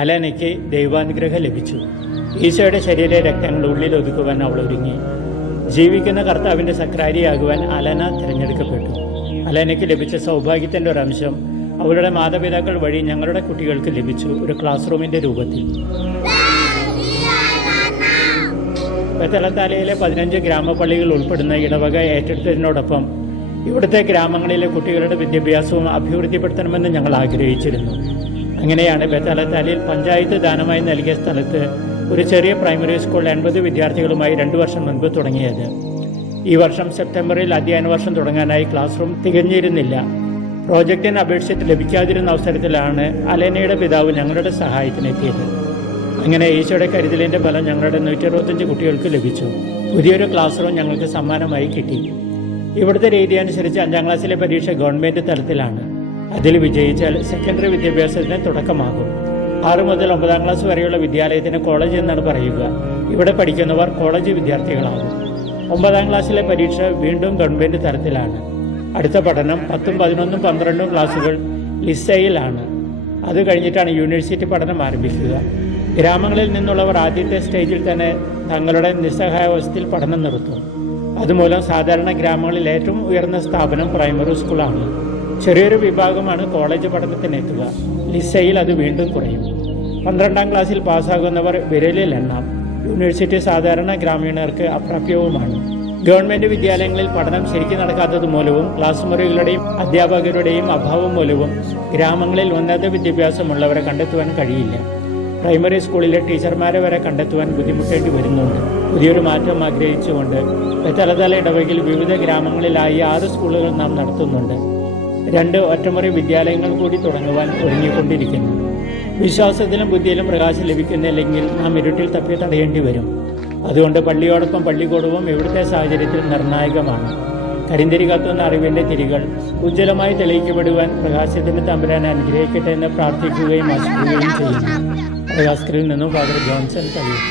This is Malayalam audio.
അലനയ്ക്ക് ദൈവാനുഗ്രഹം ലഭിച്ചു. ഈശോയുടെ ശരീര രക്തങ്ങൾ ഉള്ളിൽ ഒതുക്കുവാൻ അവൾ ഒരുങ്ങി. ജീവിക്കുന്ന കർത്താവിൻ്റെ സക്രാരിയാകുവാൻ അലന തിരഞ്ഞെടുക്കപ്പെട്ടു. അലനയ്ക്ക് ലഭിച്ച സൗഭാഗ്യത്തിൻ്റെ ഒരംശം അവളുടെ മാതാപിതാക്കൾ വഴി ഞങ്ങളുടെ കുട്ടികൾക്ക് ലഭിച്ചു, ഒരു ക്ലാസ് റൂമിൻ്റെ രൂപത്തിൽ. ബത്തലത്താലയിലെ 15 ഗ്രാമപള്ളികൾ ഉൾപ്പെടുന്ന ഇടവക ഏറ്റെടുത്തതിനോടൊപ്പം ഇവിടുത്തെ ഗ്രാമങ്ങളിലെ കുട്ടികളുടെ വിദ്യാഭ്യാസവും അഭിവൃദ്ധിപ്പെടുത്തണമെന്ന് ഞങ്ങൾ ആഗ്രഹിച്ചിരുന്നു. അങ്ങനെയാണ് ബത്തലത്താലയിൽ പഞ്ചായത്ത് ദാനമായി നൽകിയ സ്ഥലത്ത് ഒരു ചെറിയ പ്രൈമറി സ്കൂൾ 80 വിദ്യാർത്ഥികളുമായി 2 വർഷം മുൻപ് തുടങ്ങിയത്. ഈ വർഷം സെപ്റ്റംബറിൽ അധ്യയന വർഷം തുടങ്ങാനായി ക്ലാസ് റൂം തികഞ്ഞിരുന്നില്ല. പ്രോജക്റ്റിന് അപേക്ഷിച്ചിട്ട് ലഭിക്കാതിരുന്ന അവസരത്തിലാണ് അലനയുടെ പിതാവ് ഞങ്ങളുടെ സഹായത്തിനെത്തിയത്. അങ്ങനെ ഈശോയുടെ കരുതലിൻ്റെ ഫലം ഞങ്ങളുടെ 165 കുട്ടികൾക്ക് ലഭിച്ചു. പുതിയൊരു ക്ലാസ് റൂം ഞങ്ങൾക്ക് സമ്മാനമായി കിട്ടി. ഇവിടുത്തെ രീതി അനുസരിച്ച് 5ാം ക്ലാസ്സിലെ പരീക്ഷ ഗവൺമെൻറ് തലത്തിലാണ്. അതിൽ വിജയിച്ചാൽ സെക്കൻഡറി വിദ്യാഭ്യാസത്തിന് തുടക്കമാകും. 6 മുതൽ 9ാം ക്ലാസ് വരെയുള്ള വിദ്യാലയത്തിന് കോളേജ് എന്നാണ് പറയുക. ഇവിടെ പഠിക്കുന്നവർ കോളേജ് വിദ്യാർത്ഥികളാകും. 9ാം ക്ലാസ്സിലെ പരീക്ഷ വീണ്ടും ഗവൺമെൻറ് തലത്തിലാണ്. അടുത്ത പഠനം 10ഉം 11ഉം 12ഉം ക്ലാസ്സുകൾ ലിസയിലാണ്. അത് കഴിഞ്ഞിട്ടാണ് യൂണിവേഴ്സിറ്റി പഠനം ആരംഭിക്കുക. ഗ്രാമങ്ങളിൽ നിന്നുള്ളവർ ആദ്യത്തെ സ്റ്റേജിൽ തന്നെ തങ്ങളുടെ നിസ്സഹായാവസ്ഥയിൽ പഠനം നിർത്തും. അതുമൂലം സാധാരണ ഗ്രാമങ്ങളിൽ ഏറ്റവും ഉയർന്ന സ്ഥാപനം പ്രൈമറി സ്കൂളാണ്. ചെറിയൊരു വിഭാഗമാണ് കോളേജ് പഠനത്തിനെത്തുക. ലിസയിൽ അത് വീണ്ടും കുറയും. 12ാം ക്ലാസ്സിൽ പാസ്സാകുന്നവർ വിരലിൽ എണ്ണാം. യൂണിവേഴ്സിറ്റി സാധാരണ ഗ്രാമീണർക്ക് അപ്രാപ്യവുമാണ്. ഗവൺമെൻറ് വിദ്യാലയങ്ങളിൽ പഠനം ശരിക്കും നടക്കാത്തത് മൂലവും ക്ലാസ് മുറികളുടെയും അധ്യാപകരുടെയും അഭാവം മൂലവും ഗ്രാമങ്ങളിൽ ഉന്നത വിദ്യാഭ്യാസമുള്ളവരെ കണ്ടെത്തുവാൻ കഴിയില്ല. പ്രൈമറി സ്കൂളിലെ ടീച്ചർമാരെ വരെ കണ്ടെത്തുവാൻ ബുദ്ധിമുട്ടേണ്ടി വരുന്നുണ്ട്. പുതിയൊരു മാറ്റം ആഗ്രഹിച്ചുകൊണ്ട് ബത്തലത്താല ഇടവകയിൽ വിവിധ ഗ്രാമങ്ങളിലായി 6 സ്കൂളുകൾ നാം നടത്തുന്നുണ്ട്. 2 ഒറ്റമുറി വിദ്യാലയങ്ങൾ കൂടി തുടങ്ങുവാൻ ഒരുങ്ങിക്കൊണ്ടിരിക്കുന്നു. വിശ്വാസത്തിലും ബുദ്ധിയിലും പ്രകാശം ലഭിക്കുന്നില്ലെങ്കിൽ നാം ഇരുട്ടിൽ തപ്പി തടയേണ്ടി വരും. അതുകൊണ്ട് പള്ളിയോടൊപ്പം പള്ളിക്കൂടവും ഇവിടുത്തെ സാഹചര്യത്തിൽ നിർണായകമാണ്. കരിന്തിരി കത്തുന്ന അറിവിൻ്റെ തിരികൾ ഉജ്ജ്വലമായി തെളിയിക്കപ്പെടുവാൻ പ്രകാശത്തിന് തമ്പുരാൻ അനുഗ്രഹിക്കട്ടെ എന്ന് പ്രാർത്ഥിക്കുകയും ആശിക്കുകയും ചെയ്യുന്നു. പ്രകാശത്തിൽ നിന്നും ഫാദർ ജോൺസൺ കഴിയും.